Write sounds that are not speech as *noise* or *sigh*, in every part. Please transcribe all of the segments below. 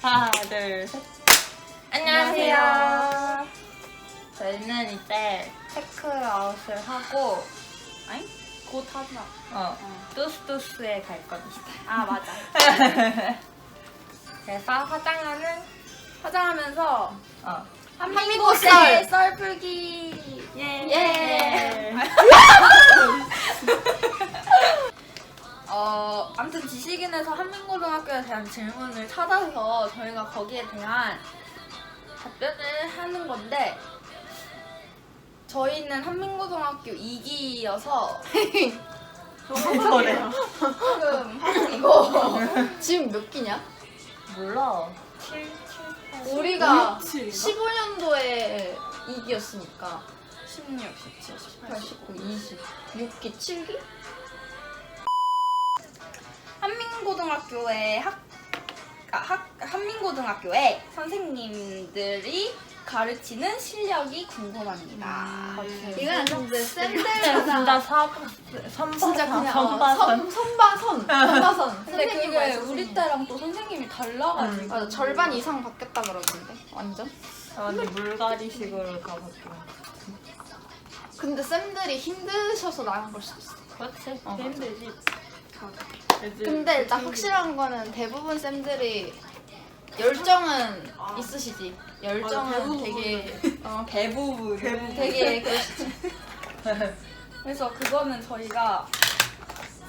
하나, 둘, 셋. 안녕하세요. 저희는 이제 체크아웃을 하고, 아니? 곧 하자. 어, 뚜스뚜스에 갈 겁니다. 아 맞아. *laughs* 그래서 화장하는, 화장하면서 어, 한민고 썰. 썰 풀기. 예. 예. *laughs* 어 아무튼 지식인에서 한민고등학교에 대한 질문을 찾아서 저희가 거기에 대한 답변을 하는 건데 저희는 한민고등학교 2기여서 뭐래요? 지금 한국이고 지금 몇 기냐? 몰라. 7, 7, 8. 우리가 7인가? 15년도에 2기였으니까 16, 17, 18, 18, 19, 20, 6기, 7기? 한민고등학교의 학, 아, 학 한민고등학교의 선생님들이 가르치는 실력이 궁금합니다. 이건 근데 진짜 쌤들마다 사, 선바, 진짜 그냥 어, 선바선. 선, 선바선 *laughs* 선바선 근데 선생님 그게 말씀 우리 때랑 또 선생님이 달라가지고 맞아 절반 이상 바뀌었다 그러던데 완전 저는 물갈이식으로 가봤죠. 근데 쌤들이 힘드셔서 나간 걸 수도 있어 그렇지. 어. 힘들지. 근데 일단 확실한 거는 대부분 쌤들이 열정은 있으시지 열정은 대부분. 되게 어, *laughs* 대부분. 되게 그러시지 *laughs* 그래서 그거는 저희가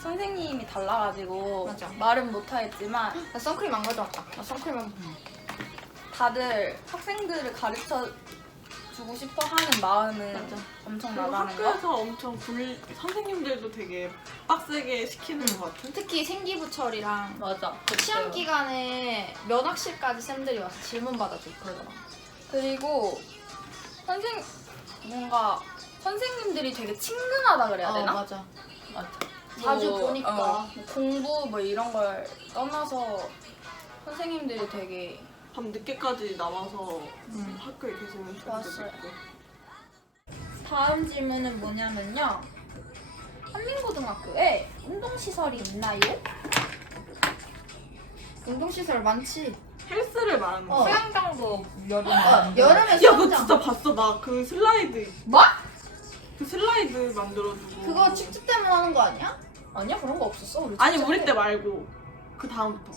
선생님이 달라가지고 맞아. 말은 못하겠지만 나 선크림 안 가져왔다 나 선크림만 다들 학생들을 가르쳐 주고 싶어 하는 마음은 맞아. 엄청 그리고 나가는 거. 학교에서 엄청 불 선생님들도 되게 빡세게 시키는 것 같은. 특히 생기부철이랑 맞아. 시험 기간에 면학실까지 쌤들이 와서 질문 받아주고 그러더라. 그리고 선생 뭔가 선생님들이 되게 친근하다 그래야 되나? 어, 맞아. 맞아. 자주 뭐, 보니까. 어, 뭐 공부 뭐 이런 걸 떠나서 선생님들이 되게 밤 늦게까지 남아서 음. 학교에 계시는 분들도 맞아요. 있고. 다음 질문은 뭐냐면요. 한민고등학교에 운동시설이 있나요? 운동시설 많지. 헬스를 말하는 어. 거야. 수영장도 여름. 어, 여름에 야, 너 수영장. 진짜 봤어? 나 그 슬라이드. 뭐? 그 슬라이드 만들어주고. 그거 축제 때문에 하는 거 아니야? 아니야 그런 거 없었어. 우리 아니 진짜 우리 때 말고 그 다음부터.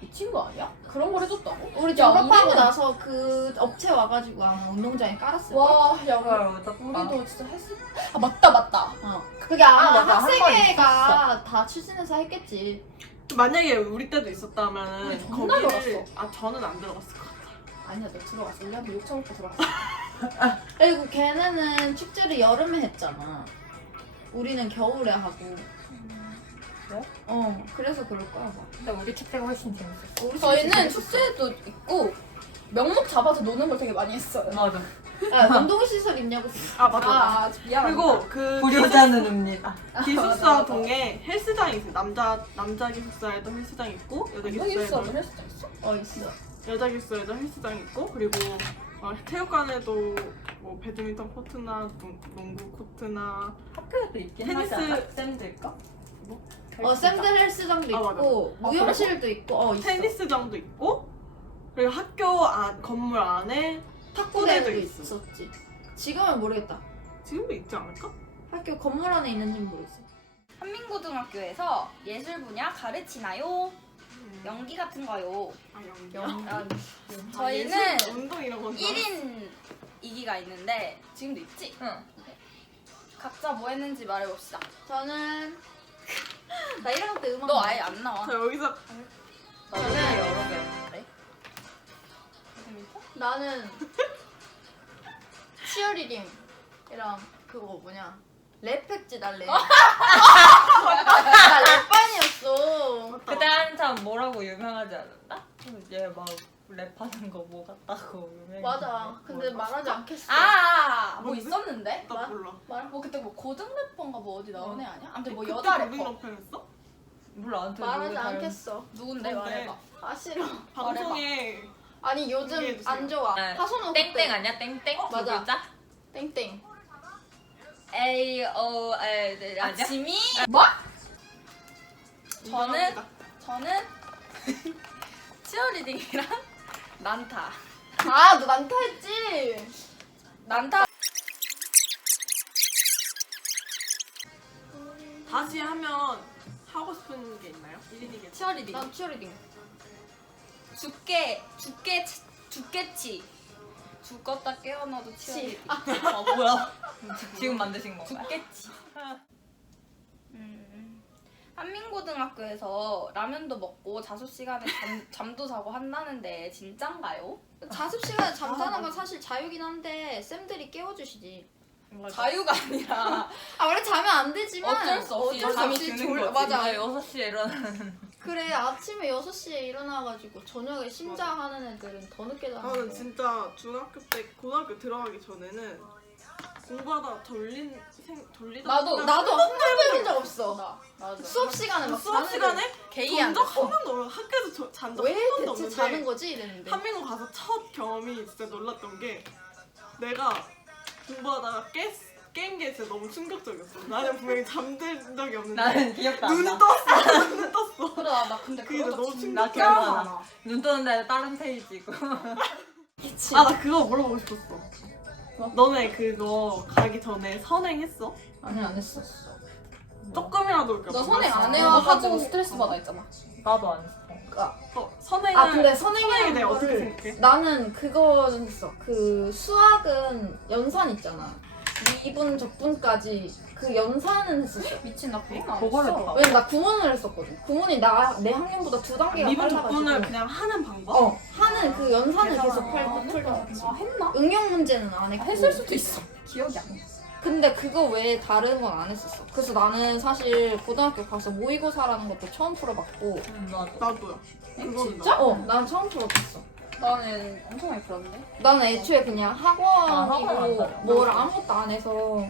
미친 거 아니야? 그런 걸 해줬다고? 우리 야, 졸업하고 나서 그 업체 와가지고 아마 운동장에 깔았을 거야. 와, 야, 헐, 어떡하. 우리도 진짜 했을. 아 맞다 맞다. 어. 그게 아마 맞아, 한번 학생회가 다 추진해서 했겠지. 만약에 우리 때도 있었다면은 존나 거기를 아 저는 안 들어갔을 것 같아. 아니야 너 들어갔어. 우리한테 욕 처먹고 들어갔어. *laughs* 그리고 걔네는 축제를 여름에 했잖아. 우리는 겨울에 하고. 그래? 어, 그래서 그럴 거야. 뭐. 근데 우리 축제가 훨씬 재밌었어. 우리 저희는 축제도 있고 명목 잡아서 노는 걸 되게 많이 했어요. 맞아. 아, 운동시설 있냐고. 아 맞아. 아, 아 미안합니다. 그리고 그 불효자는 옵니다. 기숙사 동에 *laughs* 헬스장이 있어요. 남자 남자 기숙사에도 헬스장 있고 여자 기숙사에도 있어, 헬스장 있어? 어, 있어. 여자 기숙사에도 헬스장 있고 그리고 어, 체육관에도 뭐 배드민턴 코트나 농, 농구 코트나 학교에도 있긴 테니스- 하지 않아? 쌤들까? 어, 쌤들 헬스장도 아, 맞아. 있고, 아, 무용실도 있고, 어, 있어. 테니스장도 있고 그리고 학교 안, 건물 안에 탁구대도 있어. 있었지. 지금은 모르겠다. 지금도 있지 않을까? 학교 건물 안에 있는지는 모르겠어. 한민고등학교에서 예술 분야 가르치나요? 연기 같은 거요. 아 연기. 영- 아, 아, 저희는 예술, 운동 이런 건 1인 2기가 있는데 지금도 있지? 응. 각자 뭐 했는지 말해봅시다. 저는 나 1학년 때 음악 너 아예 안 나와. 저 여기서 나도 여러 개 했는데. 나는 치어리딩이랑 그거 뭐냐 랩했지 나 랩. *laughs* 나 랩반이었어. 그때 한참 뭐라고 유명하지 않았나? 얘 막 랩하는 거 뭐 같다고 유명해. 맞아. 근데 말하지 않겠어. 아, 뭐 뭔데? 있었는데? 나 몰라. 말, 뭐 그때 뭐 고등 래퍼인가 뭐 어디 나온 애 아니야? 아무튼 뭐 그때 여자 고등 래퍼. 러퍼 했어? 몰라 안 말하지 않겠어. 누군데 뭔데? 말해봐. 아 싫어. 방송에 아니 요즘 얘기해주세요. 안 좋아. 네. 하소는 땡땡 아니야 땡땡? 어, 두 맞아. 글자? 땡땡. A O L 네, 아니야? 아침이 뭐? 저는. 저는 *laughs* 치어리딩이랑 난타. 아, 너 난타 했지? 난타 다시 하면 하고 싶은 게 있나요? 1인이겠지. 치어리딩. 난 치어리딩. 죽게 죽게 죽겠지. 죽었다 깨어나도 치어리딩. 아 뭐야? *laughs* 지금 만드신 건가요? 죽겠지. 음, 한민고등학교에서 라면도 먹고 자습 시간에 잠, *laughs* 잠도 자고 한다는데 진짠가요? 자습 시간에 잠자는 건 사실 자유긴 한데 쌤들이 깨워주시지. 자유가 아니라 *laughs* 아 원래 자면 안 되지만 어쩔 수 없이 어쩔 수 잠이 없이 드는 졸 거지. 맞아. 6시에 일어나는 그래 아침에 6시에 일어나가지고 저녁에 심장하는 애들은 더 늦게 자는 나는 거. 진짜 중학교 때 고등학교 들어가기 전에는 공부하다가 졸린 생 졸리다 나도- 나도 한 번도 해본 적 없어. 맞아. 수업 시간에 막 수업 자는 시간에 개이 안 됐어. 한 번도 없어 학교에서 저- 잔적 왜 한 번도 대체 없는데 자는 거지 이랬는데. 한민국 가서 첫 경험이 진짜 놀랐던 게 내가 공부하다가 깼, 깬게 진짜 너무 충격적이었어 나는 분명히 잠든 적이 없는데 나는 기억도 안눈 나. 떴어 눈 떴어 그래 나 근데 그게 그거 너무 진짜 안 많아. 나. 눈 뜨는데 다른 페이지고. 아 나 그거 물어보고 싶었어 너네 그거 가기 전에 선행했어? 아니 안 했었어. 조금이라도 그러니까 너 선행 안. 해가지고 스트레스 받아 있잖아. 나도 안 했어. 어, 선행을 아 근데 선행에 선행이라는 대해 어떻게 거를 생각해? 나는 그거는 했어. 그 수학은 연산 있잖아. 미분 적분까지 그 연산은 했었어. 미친 나 그거 안 했어. 봐. 왜냐면 나 구문을 했었거든. 구문이 나 내 학년보다 두 단계가 미분 빨라가지고. 적분을 그냥 하는 방법? 어 하는 그 연산을 계속 안팔 했다. 풀던 아 했나? 응용 문제는 안 했고. 했을 수도 있어. 기억이 안 나. 근데 그거 외에 다른 건 안 했었어. 그래서 나는 사실 고등학교 가서 모의고사라는 것도 처음 풀어봤고. 음, 나도. 나도야 그거는 진짜? 어, 난 처음 풀어봤어. 나는 엄청 많이 풀었는데. 나는 애초에 그냥 학원이고 아, 학원 안. 뭘 아무것도 안 해서.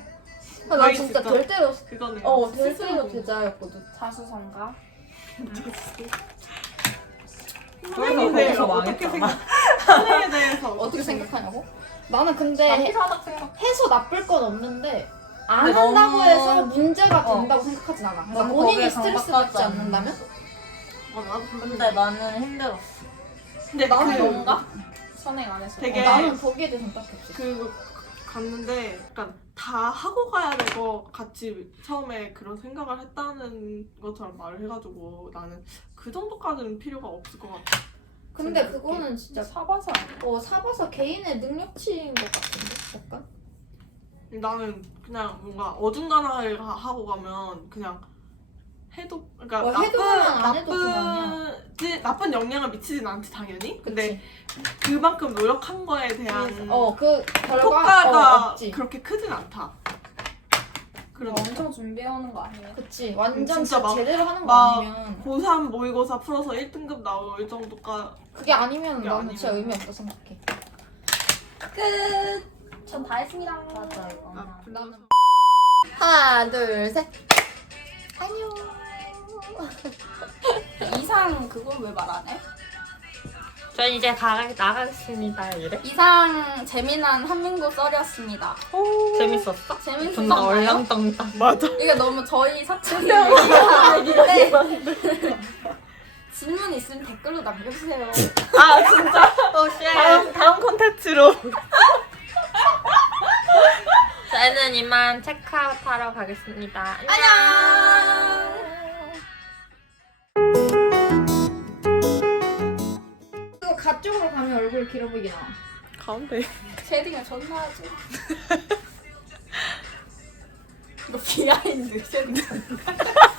나 거의 진짜 진짜. 될 대로 나. 그거는 어, 스스로. 대자였거든. 자수성가. 선행에 대해 거기서 어떻게 망했잖아. 생각? 선행에 대해서 *laughs* 어떻게 생각하냐고? 나는 근데 해- 필요하다 생각. 해서 나쁠 건 없는데 안 근데 한다고 너무- 해서 문제가 어. 된다고 생각하진 않아. 그러니까 너무 본인이 거기에 스트레스 강박하지 받지 않는. 않는다면? 어, 나도 근데 나는 힘들었어. 근데 나는 그, 뭔가? 선행 안 해서. 되게- 어, 나는 거기에 대해서는 딱히 없어. 그 갔는데 약간 다 하고 가야 될거 같이 처음에 그런 생각을 했다는 것처럼 말을 해가지고 나는 그 정도까지는 필요가 없을 것 같아. 근데 그 그거는 진짜 아니야? 어, 사봐서 개인의 능력치인 것 같은데? 약간? 나는 그냥 뭔가 어중간하게 가- 하고 가면 그냥 해도 그러니까 어, 해도 그냥 안 해도 나 쁘지 나쁜 영향을 미치진 않지 당연히. 근데 그치? 그만큼 노력한 거에 대한 어, 그 결과 효과가 어, 없지. 그렇게 크진 않다. 그런 엄청 준비하는 거 아니에요? 그치. 완전 진짜 진짜 막- 제대로 하는 거 막 아니면 고3 모의고사 풀어서 1등급 나올 정도가 그게 아니면 그게 나는 아니면. 진짜 의미 없다 생각해. 끝. 전 다 했습니다. 맞아 이거. 아, 나는 하나, 둘, 셋. 안녕. 이상 그건 왜 말 안 해? 전 이제 가 나가겠습니다. 이래. 이상 재미난 한민고 썰이었습니다. 재밌었어? 재밌었나요? 존나 얼렁뚱땅. 맞아. 이게 너무 저희 사적인 *laughs* 얘기인데 질문 있으면 댓글로 남겨주세요. 아 진짜? 어 씨. 다음 다음 콘텐츠로. 저희는 이만 체크아웃 하러 가겠습니다. 안녕. 그거 가쪽으로 가면 얼굴 길어 보이게 나와. 가운데. 쉐딩을 존나 하지. *laughs* 이거 비하인드 쉐딩. *laughs*